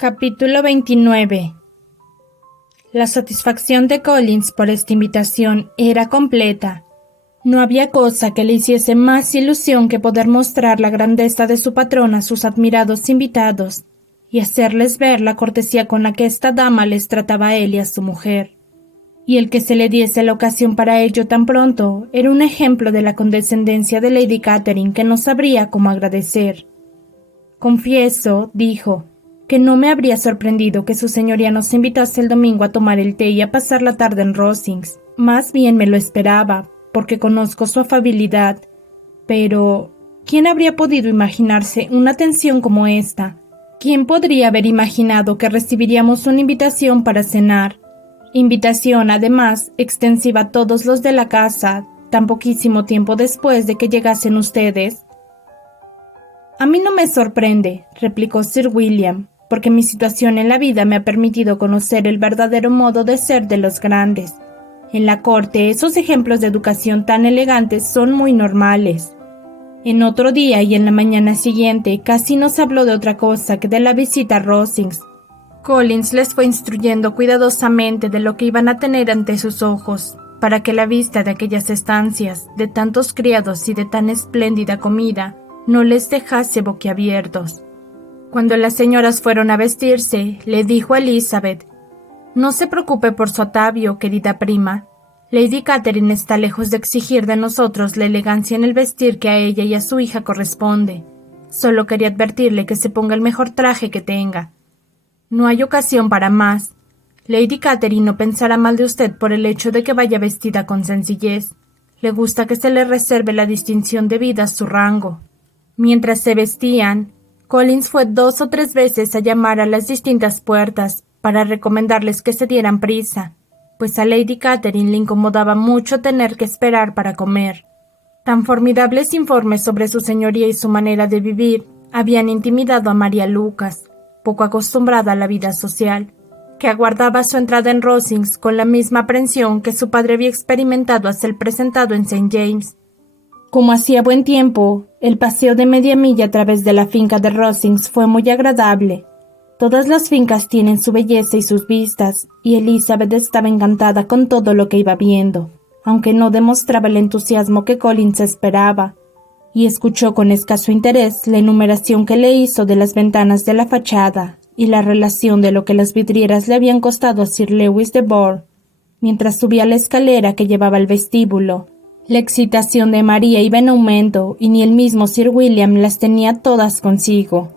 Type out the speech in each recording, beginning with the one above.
Capítulo 29. La satisfacción de Collins por esta invitación era completa. No había cosa que le hiciese más ilusión que poder mostrar la grandeza de su patrona a sus admirados invitados y hacerles ver la cortesía con la que esta dama les trataba a él y a su mujer. Y el que se le diese la ocasión para ello tan pronto era un ejemplo de la condescendencia de Lady Catherine que no sabría cómo agradecer. «Confieso», dijo, «que no me habría sorprendido que su señoría nos invitase el domingo a tomar el té y a pasar la tarde en Rosings. Más bien me lo esperaba, porque conozco su afabilidad. Pero, ¿quién habría podido imaginarse una atención como esta? ¿Quién podría haber imaginado que recibiríamos una invitación para cenar? Invitación, además, extensiva a todos los de la casa, tan poquísimo tiempo después de que llegasen ustedes». «A mí no me sorprende», replicó Sir William, «porque mi situación en la vida me ha permitido conocer el verdadero modo de ser de los grandes. En la corte esos ejemplos de educación tan elegantes son muy normales». En otro día y en la mañana siguiente casi no se habló de otra cosa que de la visita a Rosings. Collins les fue instruyendo cuidadosamente de lo que iban a tener ante sus ojos, para que la vista de aquellas estancias, de tantos criados y de tan espléndida comida, no les dejase boquiabiertos. Cuando las señoras fueron a vestirse, le dijo a Elizabeth: «No se preocupe por su atavío, querida prima. Lady Catherine está lejos de exigir de nosotros la elegancia en el vestir que a ella y a su hija corresponde. Solo quería advertirle que se ponga el mejor traje que tenga. No hay ocasión para más. Lady Catherine no pensará mal de usted por el hecho de que vaya vestida con sencillez. Le gusta que se le reserve la distinción debida a su rango». Mientras se vestían, Collins fue 2 o 3 veces a llamar a las distintas puertas para recomendarles que se dieran prisa, pues a Lady Catherine le incomodaba mucho tener que esperar para comer. Tan formidables informes sobre su señoría y su manera de vivir habían intimidado a María Lucas, poco acostumbrada a la vida social, que aguardaba su entrada en Rosings con la misma aprensión que su padre había experimentado al ser presentado en St. James. Como hacía buen tiempo, el paseo de media milla a través de la finca de Rosings fue muy agradable. Todas las fincas tienen su belleza y sus vistas, y Elizabeth estaba encantada con todo lo que iba viendo, aunque no demostraba el entusiasmo que Collins esperaba, y escuchó con escaso interés la enumeración que le hizo de las ventanas de la fachada y la relación de lo que las vidrieras le habían costado a Sir Lewis de Bourgh, mientras subía la escalera que llevaba al vestíbulo. La excitación de María iba en aumento y ni el mismo Sir William las tenía todas consigo.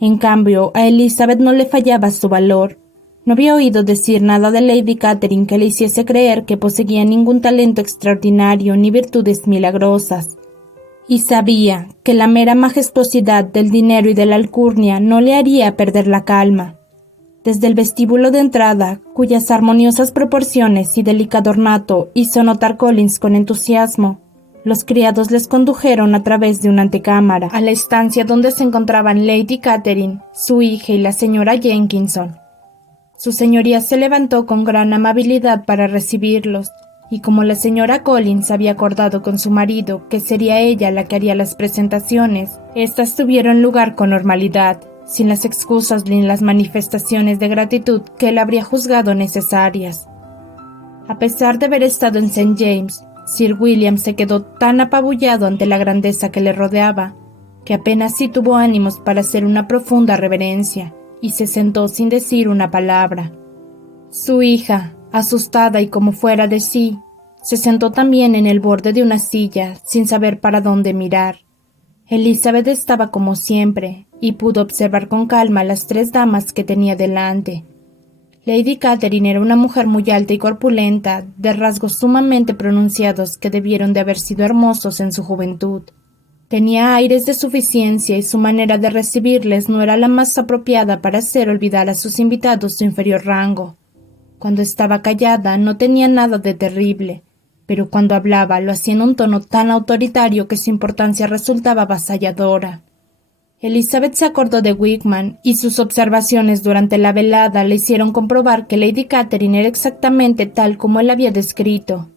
En cambio, a Elizabeth no le fallaba su valor. No había oído decir nada de Lady Catherine que le hiciese creer que poseía ningún talento extraordinario ni virtudes milagrosas. Y sabía que la mera majestuosidad del dinero y de la alcurnia no le haría perder la calma. Desde el vestíbulo de entrada, cuyas armoniosas proporciones y delicado ornato hizo notar Collins con entusiasmo, los criados les condujeron a través de una antecámara a la estancia donde se encontraban Lady Catherine, su hija y la señora Jenkinson. Su señoría se levantó con gran amabilidad para recibirlos, y como la señora Collins había acordado con su marido que sería ella la que haría las presentaciones, éstas tuvieron lugar con normalidad, sin las excusas ni las manifestaciones de gratitud que él habría juzgado necesarias. A pesar de haber estado en St. James, Sir William se quedó tan apabullado ante la grandeza que le rodeaba, que apenas sí tuvo ánimos para hacer una profunda reverencia, y se sentó sin decir una palabra. Su hija, asustada y como fuera de sí, se sentó también en el borde de una silla, sin saber para dónde mirar. Elizabeth estaba como siempre, y pudo observar con calma las 3 damas que tenía delante. Lady Catherine era una mujer muy alta y corpulenta, de rasgos sumamente pronunciados que debieron de haber sido hermosos en su juventud. Tenía aires de suficiencia y su manera de recibirles no era la más apropiada para hacer olvidar a sus invitados su inferior rango. Cuando estaba callada no tenía nada de terrible, pero cuando hablaba lo hacía en un tono tan autoritario que su importancia resultaba avasalladora. Elizabeth se acordó de Wickham y sus observaciones durante la velada le hicieron comprobar que Lady Catherine era exactamente tal como él había descrito.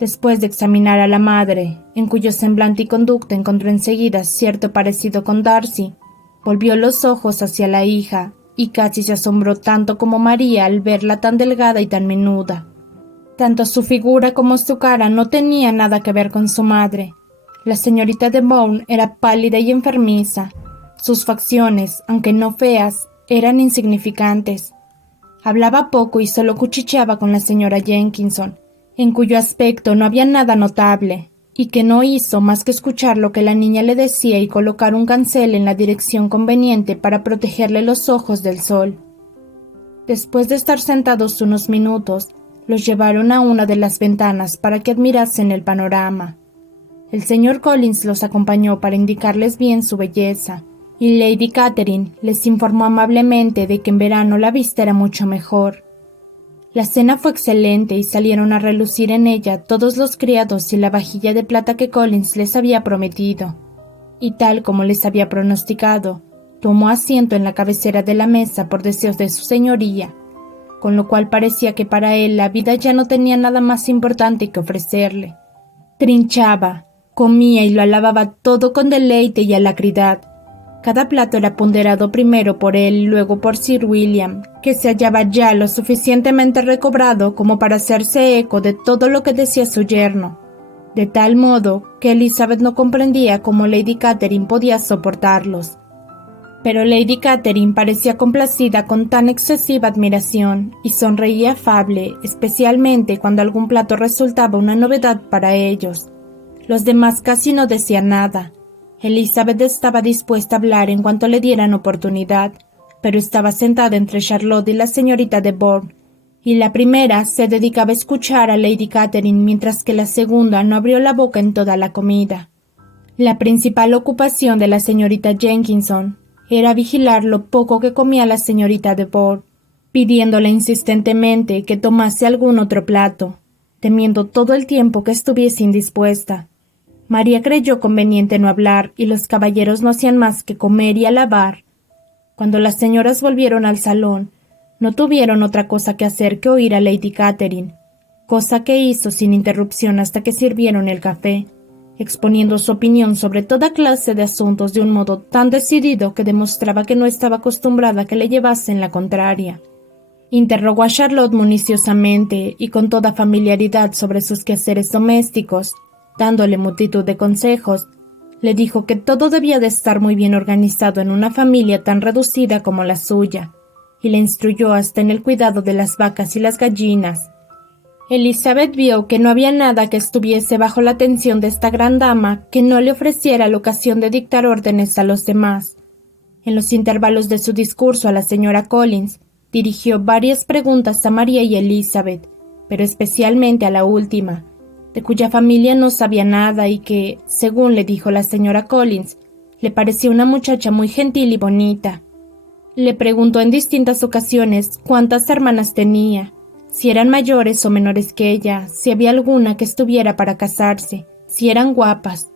Después de examinar a la madre, en cuyo semblante y conducta encontró enseguida cierto parecido con Darcy, volvió los ojos hacia la hija y casi se asombró tanto como María al verla tan delgada y tan menuda. Tanto su figura como su cara no tenían nada que ver con su madre. La señorita de Bourne era pálida y enfermiza. Sus facciones, aunque no feas, eran insignificantes. Hablaba poco y solo cuchicheaba con la señora Jenkinson, en cuyo aspecto no había nada notable, y que no hizo más que escuchar lo que la niña le decía y colocar un cancel en la dirección conveniente para protegerle los ojos del sol. Después de estar sentados unos minutos, los llevaron a una de las ventanas para que admirasen el panorama. El señor Collins los acompañó para indicarles bien su belleza, y Lady Catherine les informó amablemente de que en verano la vista era mucho mejor. La cena fue excelente y salieron a relucir en ella todos los criados y la vajilla de plata que Collins les había prometido, y tal como les había pronosticado, tomó asiento en la cabecera de la mesa por deseos de su señoría, con lo cual parecía que para él la vida ya no tenía nada más importante que ofrecerle. Trinchaba, comía y lo alababa todo con deleite y alacridad. Cada plato era ponderado primero por él y luego por Sir William, que se hallaba ya lo suficientemente recobrado como para hacerse eco de todo lo que decía su yerno, de tal modo que Elizabeth no comprendía cómo Lady Catherine podía soportarlos. Pero Lady Catherine parecía complacida con tan excesiva admiración y sonreía afable, especialmente cuando algún plato resultaba una novedad para ellos. Los demás casi no decían nada. Elizabeth estaba dispuesta a hablar en cuanto le dieran oportunidad, pero estaba sentada entre Charlotte y la señorita de Bourne, y la primera se dedicaba a escuchar a Lady Catherine mientras que la segunda no abrió la boca en toda la comida. La principal ocupación de la señorita Jenkinson era vigilar lo poco que comía la señorita de Bourne, pidiéndole insistentemente que tomase algún otro plato, temiendo todo el tiempo que estuviese indispuesta. María creyó conveniente no hablar y los caballeros no hacían más que comer y alabar. Cuando las señoras volvieron al salón, no tuvieron otra cosa que hacer que oír a Lady Catherine, cosa que hizo sin interrupción hasta que sirvieron el café, exponiendo su opinión sobre toda clase de asuntos de un modo tan decidido que demostraba que no estaba acostumbrada a que le llevasen la contraria. Interrogó a Charlotte municiosamente y con toda familiaridad sobre sus quehaceres domésticos, dándole multitud de consejos. Le dijo que todo debía de estar muy bien organizado en una familia tan reducida como la suya, y le instruyó hasta en el cuidado de las vacas y las gallinas. Elizabeth vio que no había nada que estuviese bajo la atención de esta gran dama que no le ofreciera la ocasión de dictar órdenes a los demás. En los intervalos de su discurso a la señora Collins, dirigió varias preguntas a María y Elizabeth, pero especialmente a la última, de cuya familia no sabía nada y que, según le dijo la señora Collins, le parecía una muchacha muy gentil y bonita. Le preguntó en distintas ocasiones cuántas hermanas tenía, si eran mayores o menores que ella, si había alguna que estuviera para casarse, si eran guapas,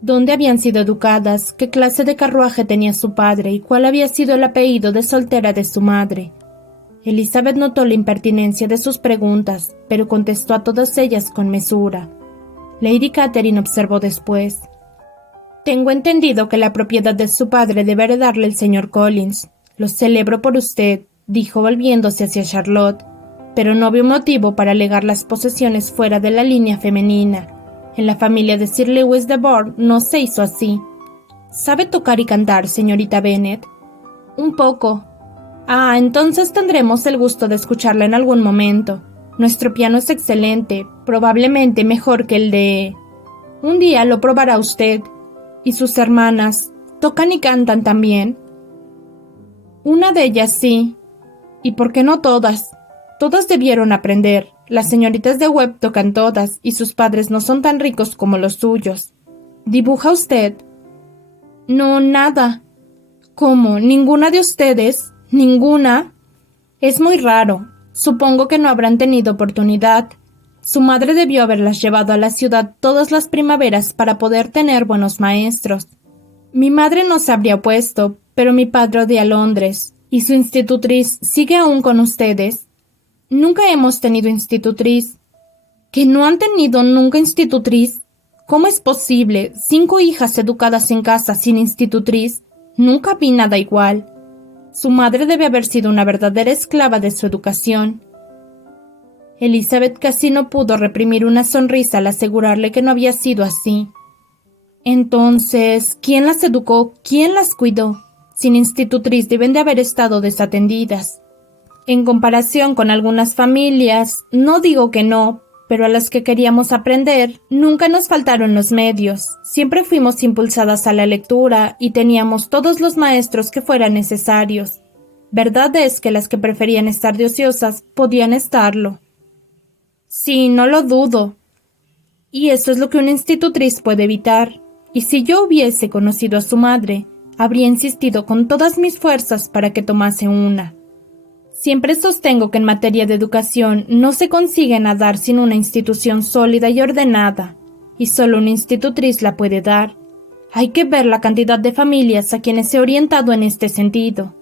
dónde habían sido educadas, qué clase de carruaje tenía su padre y cuál había sido el apellido de soltera de su madre. Elizabeth notó la impertinencia de sus preguntas, pero contestó a todas ellas con mesura. Lady Catherine observó después: «Tengo entendido que la propiedad de su padre debe heredarle el señor Collins. Lo celebro por usted», dijo volviéndose hacia Charlotte, «pero no veo motivo para alegar las posesiones fuera de la línea femenina. En la familia de Sir Lewis de Bourne no se hizo así». «¿Sabe tocar y cantar, señorita Bennet?» «Un poco». «Ah, entonces tendremos el gusto de escucharla en algún momento. Nuestro piano es excelente, probablemente mejor que el de...» «Un día lo probará usted. ¿Y sus hermanas tocan y cantan también?» «Una de ellas sí. ¿Y por qué no todas? Todas debieron aprender. Las señoritas de Webb tocan todas, y sus padres no son tan ricos como los suyos». «¿Dibuja usted?» «No, nada». «¿Cómo? ¿Ninguna de ustedes? ¿Ninguna?» «Es muy raro. Supongo que no habrán tenido oportunidad. Su madre debió haberlas llevado a la ciudad todas las primaveras para poder tener buenos maestros. Mi madre no se habría opuesto, pero mi padre odia Londres. ¿Y su institutriz sigue aún con ustedes?» «Nunca hemos tenido institutriz». «¿Que no han tenido nunca institutriz? ¿Cómo es posible? 5 hijas educadas en casa sin institutriz. Nunca vi nada igual». Su madre debe haber sido una verdadera esclava de su educación. Elizabeth casi no pudo reprimir una sonrisa al asegurarle que no había sido así. Entonces, ¿quién las educó? ¿Quién las cuidó? Sin institutriz deben de haber estado desatendidas. En comparación con algunas familias, no digo que no, pero a las que queríamos aprender, nunca nos faltaron los medios. Siempre fuimos impulsadas a la lectura y teníamos todos los maestros que fueran necesarios. Verdad es que las que preferían estar de ociosas podían estarlo. Sí, no lo dudo. Y eso es lo que una institutriz puede evitar. Y si yo hubiese conocido a su madre, habría insistido con todas mis fuerzas para que tomase una. Siempre sostengo que en materia de educación no se consigue nada sin una institución sólida y ordenada, y solo una institutriz la puede dar. Hay que ver la cantidad de familias a quienes he orientado en este sentido.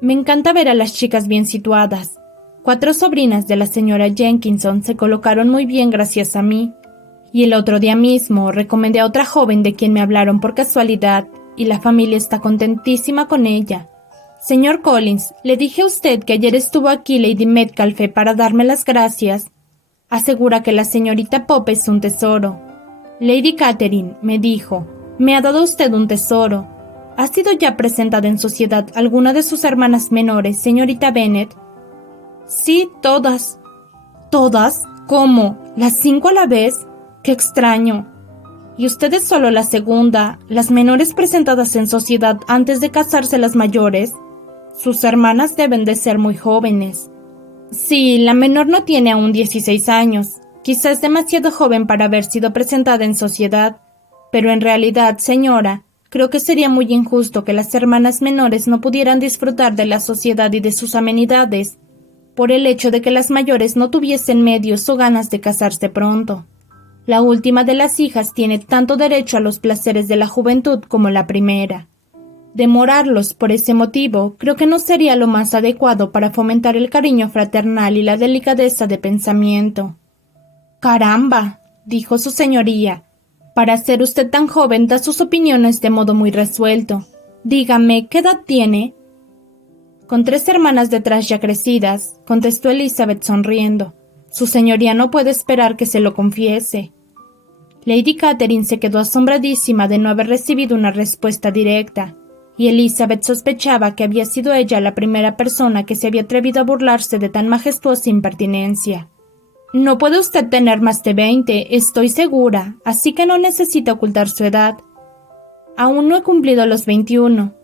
Me encanta ver a las chicas bien situadas. 4 sobrinas de la señora Jenkinson se colocaron muy bien gracias a mí. Y el otro día mismo recomendé a otra joven de quien me hablaron por casualidad, y la familia está contentísima con ella. Señor Collins, le dije a usted que ayer estuvo aquí Lady Metcalfe para darme las gracias. Asegura que la señorita Pope es un tesoro. Lady Catherine, me dijo, me ha dado usted un tesoro. ¿Ha sido ya presentada en sociedad alguna de sus hermanas menores, señorita Bennet? Sí, todas. ¿Todas? ¿Cómo? ¿Las 5 a la vez? ¡Qué extraño! Y usted es solo la segunda, las menores presentadas en sociedad antes de casarse las mayores. Sus hermanas deben de ser muy jóvenes. Sí, la menor no tiene aún 16 años. Quizás demasiado joven para haber sido presentada en sociedad. Pero en realidad, señora, creo que sería muy injusto que las hermanas menores no pudieran disfrutar de la sociedad y de sus amenidades, por el hecho de que las mayores no tuviesen medios o ganas de casarse pronto. La última de las hijas tiene tanto derecho a los placeres de la juventud como la primera. Demorarlos por ese motivo creo que no sería lo más adecuado para fomentar el cariño fraternal y la delicadeza de pensamiento. «Caramba», dijo su señoría, «para ser usted tan joven da sus opiniones de modo muy resuelto. Dígame, ¿qué edad tiene?» «Con 3 hermanas detrás ya crecidas», contestó Elizabeth sonriendo. «Su señoría no puede esperar que se lo confiese». Lady Catherine se quedó asombradísima de no haber recibido una respuesta directa, y Elizabeth sospechaba que había sido ella la primera persona que se había atrevido a burlarse de tan majestuosa impertinencia. «No puede usted tener más de 20, estoy segura, así que no necesita ocultar su edad. Aún no he cumplido los 21.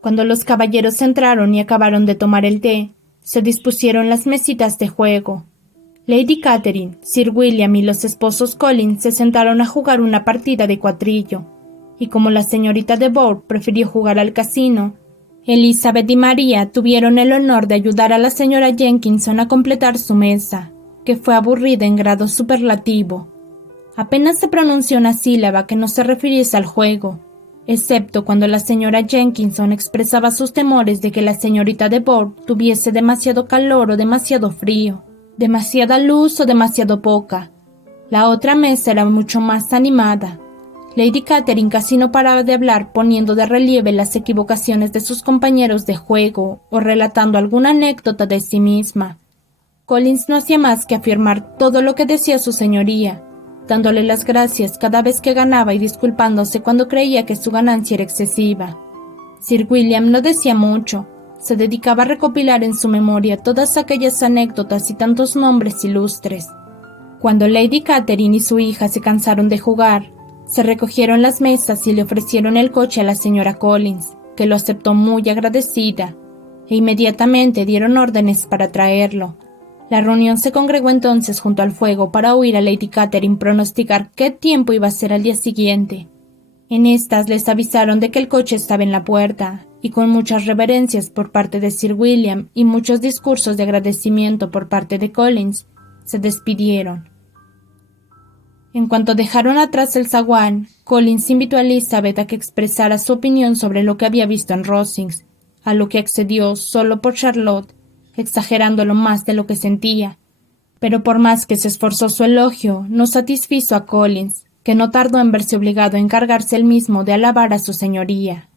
Cuando los caballeros entraron y acabaron de tomar el té, se dispusieron las mesitas de juego. Lady Catherine, Sir William y los esposos Collins se sentaron a jugar una partida de cuatrillo, y como la señorita de Bourgh prefirió jugar al casino, Elizabeth y María tuvieron el honor de ayudar a la señora Jenkinson a completar su mesa, que fue aburrida en grado superlativo. Apenas se pronunció una sílaba que no se refiriese al juego, excepto cuando la señora Jenkinson expresaba sus temores de que la señorita de Bourgh tuviese demasiado calor o demasiado frío, demasiada luz o demasiado poca. La otra mesa era mucho más animada. Lady Catherine casi no paraba de hablar, poniendo de relieve las equivocaciones de sus compañeros de juego o relatando alguna anécdota de sí misma. Collins no hacía más que afirmar todo lo que decía su señoría, dándole las gracias cada vez que ganaba y disculpándose cuando creía que su ganancia era excesiva. Sir William no decía mucho. Se dedicaba a recopilar en su memoria todas aquellas anécdotas y tantos nombres ilustres. Cuando Lady Catherine y su hija se cansaron de jugar, se recogieron las mesas y le ofrecieron el coche a la señora Collins, que lo aceptó muy agradecida, e inmediatamente dieron órdenes para traerlo. La reunión se congregó entonces junto al fuego para oír a Lady Catherine pronosticar qué tiempo iba a ser al día siguiente. En estas les avisaron de que el coche estaba en la puerta, y con muchas reverencias por parte de Sir William y muchos discursos de agradecimiento por parte de Collins, se despidieron. En cuanto dejaron atrás el zaguán, Collins invitó a Elizabeth a que expresara su opinión sobre lo que había visto en Rosings, a lo que accedió solo por Charlotte, exagerándolo más de lo que sentía. Pero por más que se esforzó su elogio, no satisfizo a Collins, que no tardó en verse obligado a encargarse él mismo de alabar a su señoría.